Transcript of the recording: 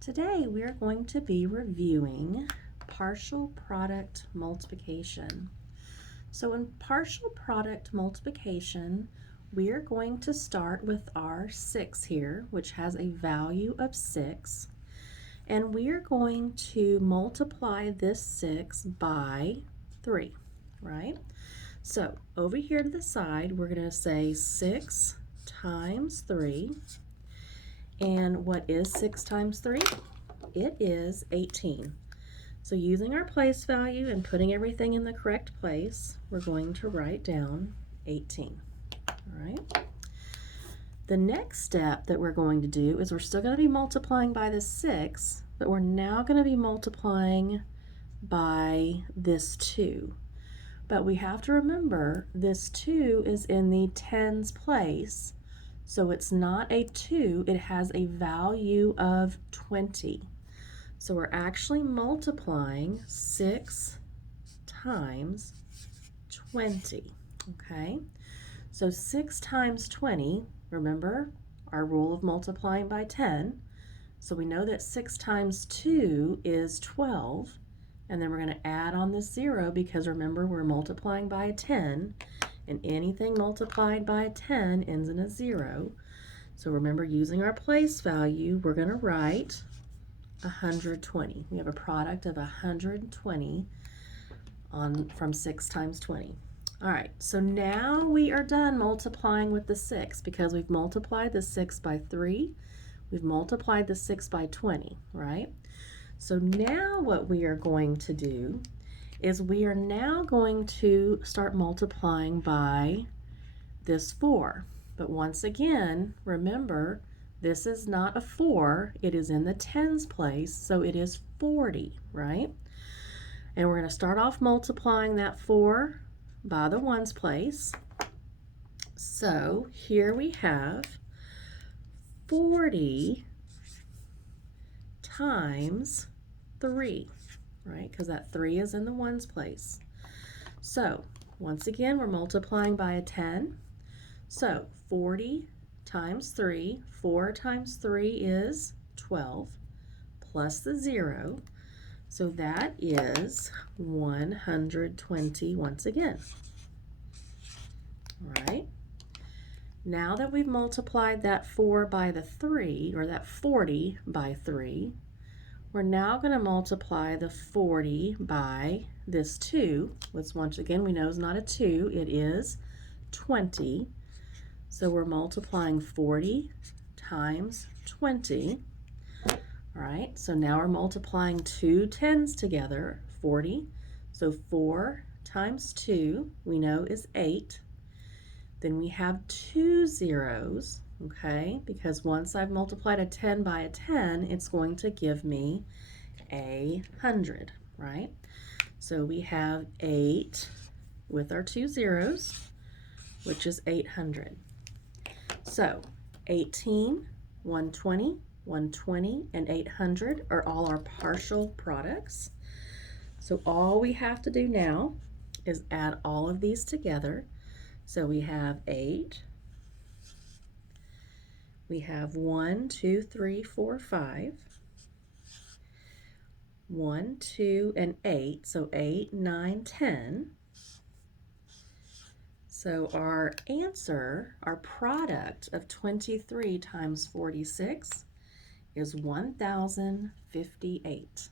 Today we're going to be reviewing partial product multiplication. So in partial product multiplication, we're going to start with our 6 here, which has a value of 6. And we're going to multiply this 6 by 3, right? So over here to the side, we're going to say 6 times 3. And what is 6 times 3? It is 18. So using our place value and putting everything in the correct place, we're going to write down 18. All right. The next step that we're going to do is we're still going to be multiplying by the 6, but we're now going to be multiplying by this 2. But we have to remember this 2 is in the tens place. So it's not a 2, it has a value of 20. So we're actually multiplying 6 times 20, okay? So 6 times 20, remember our rule of multiplying by 10. So we know that 6 times 2 is 12, and then we're going to add on this 0 because remember we're multiplying by a 10. And anything multiplied by a 10 ends in a 0. So remember, using our place value, we're going to write 120. We have a product of 120 from 6 times 20. All right, so now we are done multiplying with the 6 because we've multiplied the 6 by 3. We've multiplied the 6 by 20, right? So now what we are going to do is we are now going to start multiplying by this 4. But once again, remember, this is not a 4, it is in the tens place, so it is 40, right? And we're going to start off multiplying that 4 by the ones place. So here we have 40 times 3. Right, because that 3 is in the ones place. So once again, we're multiplying by a 10. So 40 times 3, 4 times 3 is 12, plus the 0. So that is 120 once again. All right. Now that we've multiplied that 4 by the 3, or that 40 by 3, we're now going to multiply the 40 by this 2, which once again we know is not a 2, it is 20. So we're multiplying 40 times 20. All right, so now we're multiplying two tens together, 40. So 4 times 2 we know is 8. Then we have 2 zeros. Okay, because once I've multiplied a 10 by a 10, it's going to give me 100, right? So we have 8 with our 2 zeros, which is 800. So 18, 120, 120, and 800 are all our partial products. So all we have to do now is add all of these together. So we have 8. We have 1, 2, 3, 4, 5. 1, 2, and 8. So 8, 9, 10. So our answer, our product of 23 times 46 is 1058.